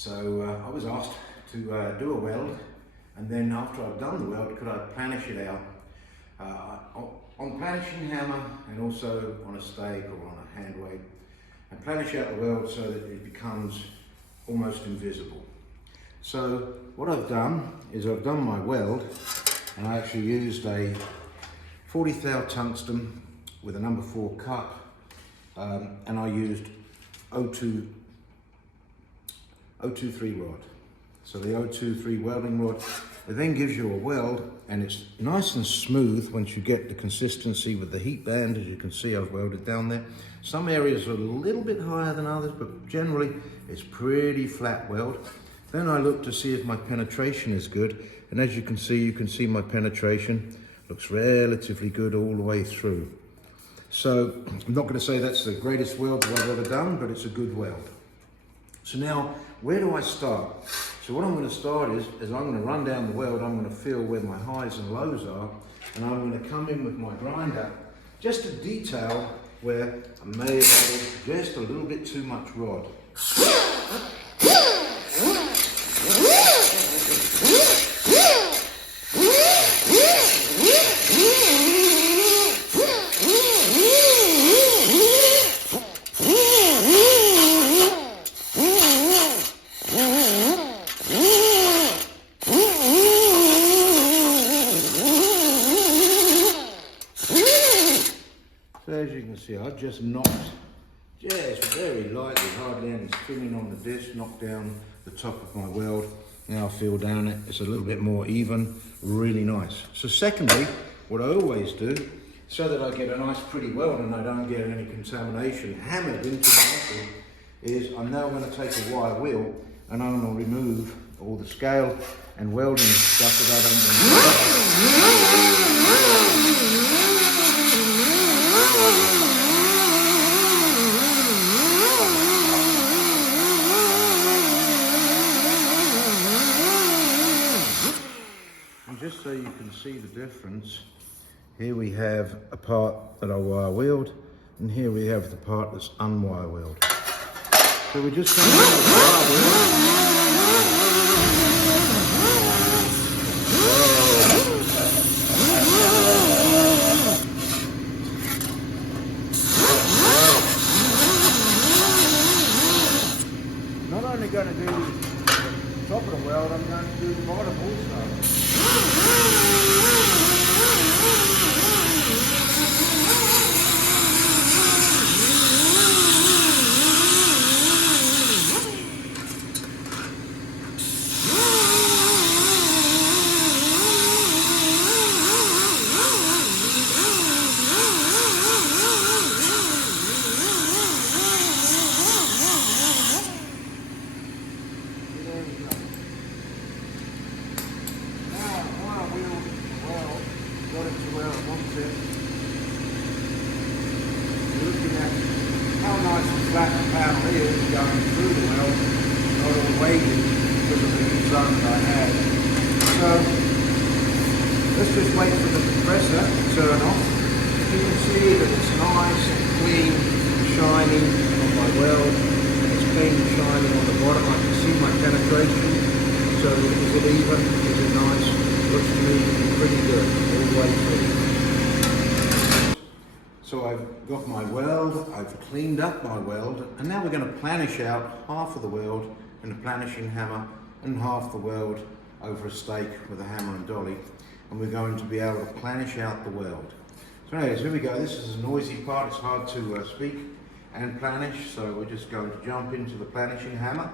So I was asked to do a weld, and then after I've done the weld, could I planish it out on planishing hammer and also on a stake or on a hand weight, and planish out the weld so that it becomes almost invisible. So what I've done is I've done my weld, and I actually used a 40 thou tungsten with a number 4 cup, and I used 023 rod. So the 023 welding rod, it then gives you a weld, and it's nice and smooth once you get the consistency with the heat band. As you can see, I've welded down there. Some areas are a little bit higher than others, but generally it's pretty flat weld. Then I look to see if my penetration is good, and as you can see my penetration looks relatively good all the way through. So I'm not going to say that's the greatest weld I've ever done, but it's a good weld. So now, where do I start? So what I'm going to start is I'm going to run down the weld. I'm going to feel where my highs and lows are, and I'm going to come in with my grinder just to detail where I may have added just a little bit too much rod. So as you can see, I've just knocked, just very lightly, hardly any spinning on the disc, knocked down the top of my weld. Now I feel down it, it's a little bit more even, really nice. So secondly, what I always do, so that I get a nice pretty weld and I don't get any contamination hammered into the metal, is I'm now going to take a wire wheel and I'm going to remove all the scale and welding stuff that I don't need. And just so you can see the difference, here we have a part that I wire wheeled, and here we have the part that's unwire wheeled. So we're just going to wire wheel. Not only going to do the top of the weld, I'm going to do the bottom also. Got it to where I want it. You're looking at how nice and flat the panel is going through the weld, not all weighted because of the zone that I had. So let's just wait for the compressor to turn off. You can see that it's nice and clean and shiny on my weld, and it's clean and shiny on the bottom. I can see my penetration. So is it even? Is it nice? Looks to me to be pretty good all the way through. So I've got my weld, I've cleaned up my weld, and now we're going to planish out half of the weld in a planishing hammer and half the weld over a stake with a hammer and dolly, and we're going to be able to planish out the weld. So anyways, here we go. This is a noisy part, it's hard to speak and planish, so we're just going to jump into the planishing hammer.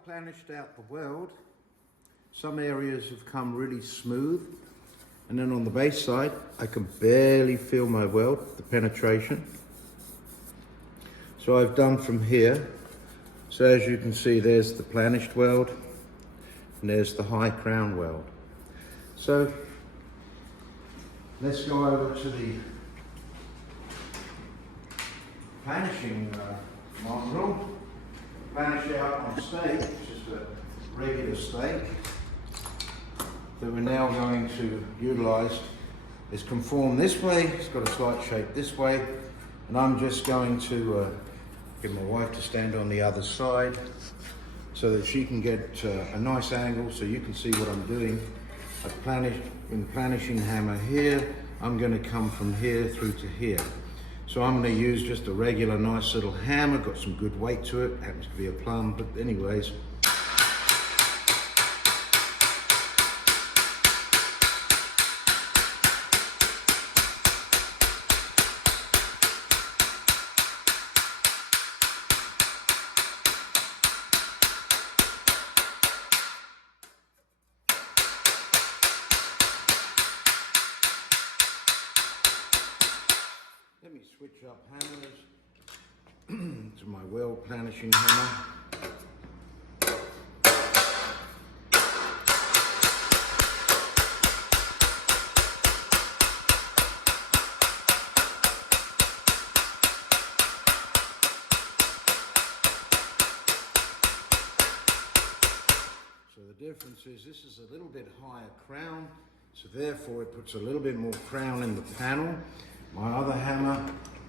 I've planished out the weld, some areas have come really smooth, and then on the base side I can barely feel my weld, the penetration. So I've done from here. So as you can see, there's the planished weld and there's the high crown weld. So let's go over to the planishing module. Planish out on stake, just a regular stake that we're now going to utilize. Is conform this way, it's got a slight shape this way, and I'm just going to get my wife to stand on the other side so that she can get a nice angle so you can see what I'm doing. I've been planishing hammer here. I'm going to come from here through to here. So I'm going to use just a regular nice little hammer, got some good weight to it, happens to be a plum, but anyways. Let me switch up hammers to my Weld planishing hammer. So the difference is this is a little bit higher crown, so therefore it puts a little bit more crown in the panel. My other hammer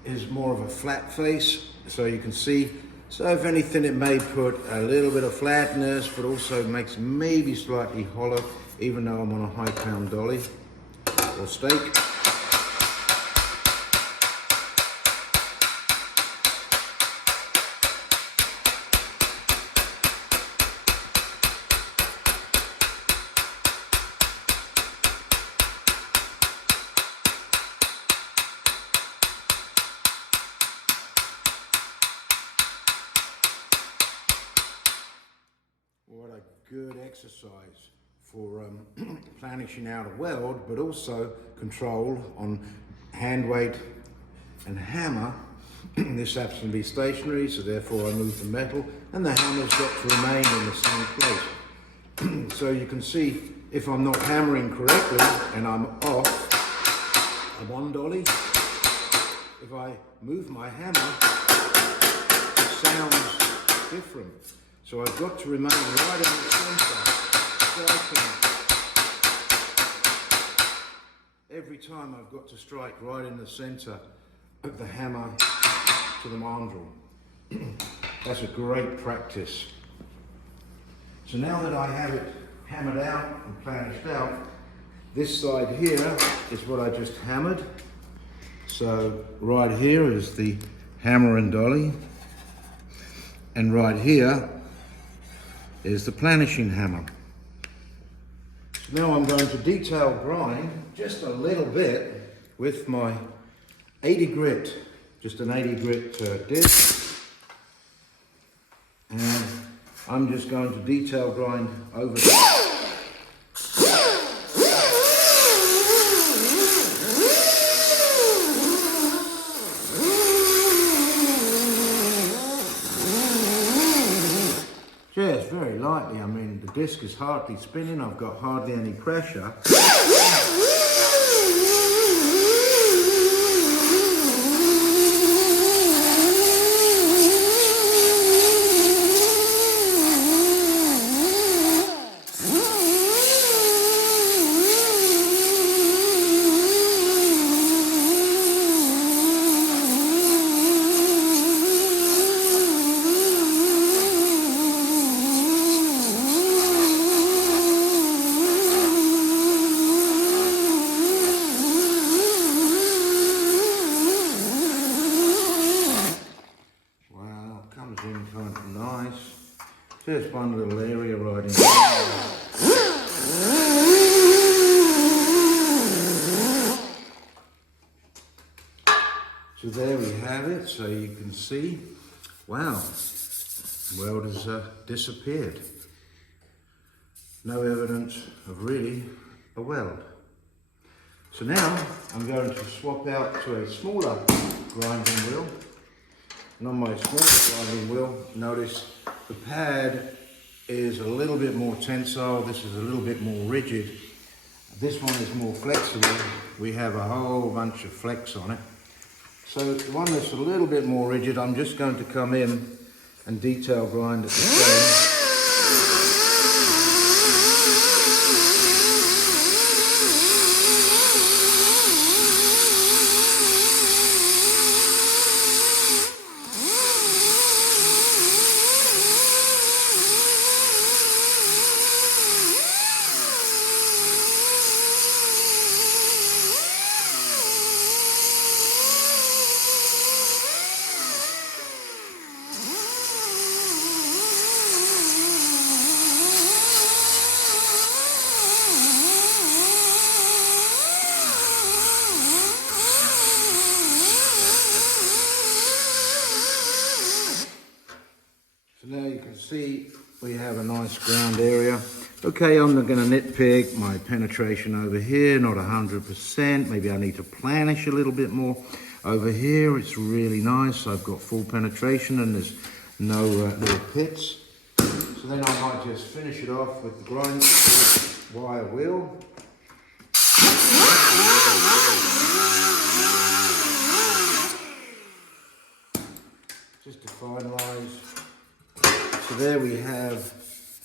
is more of a flat face, so you can see. So if anything, it may put a little bit of flatness, but also makes maybe slightly hollow, even though I'm on a high crown dolly or stake. What a good exercise for planishing out a weld, but also control on hand weight and hammer. This happens to be stationary, so therefore I move the metal and the hammer's got to remain in the same place. So you can see if I'm not hammering correctly and I'm off a one dolly, if I move my hammer, it sounds different. So I've got to remain right in the center, striking. Every time I've got to strike right in the center of the hammer to the mandrel. That's a great practice. So now that I have it hammered out and planished out, this side here is what I just hammered. So right here is the hammer and dolly, and right here is the planishing hammer. So now I'm going to detail grind just a little bit with my 80 grit, just an 80 grit disc, and I'm just going to detail grind over the just very lightly. I mean, the disc is hardly spinning, I've got hardly any pressure. Just one little area right in there. So there we have it, so you can see, wow, weld has disappeared. No evidence of really a weld. So now I'm going to swap out to a smaller grinding wheel. And on my smaller grinding wheel, notice the pad is a little bit more tensile. This is a little bit more rigid. This one is more flexible. We have a whole bunch of flex on it. So the one that's a little bit more rigid, I'm just going to come in and detail grind at the same. So now you can see we have a nice ground area. Okay, I'm not going to nitpick my penetration over here, not 100%. Maybe I need to planish a little bit more. Over here, it's really nice. I've got full penetration and there's no little pits. So then I might just finish it off with the grind wire wheel. Just to finalize. So there we have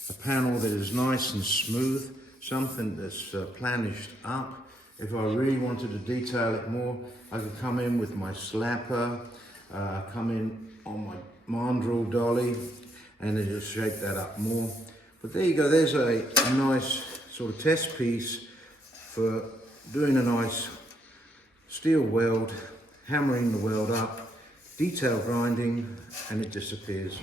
a panel that is nice and smooth, something that's planished up. If I really wanted to detail it more, I could come in with my slapper, come in on my mandrel dolly, and then just shake that up more. But there you go, there's a nice sort of test piece for doing a nice steel weld, hammering the weld up, detail grinding, and it disappears.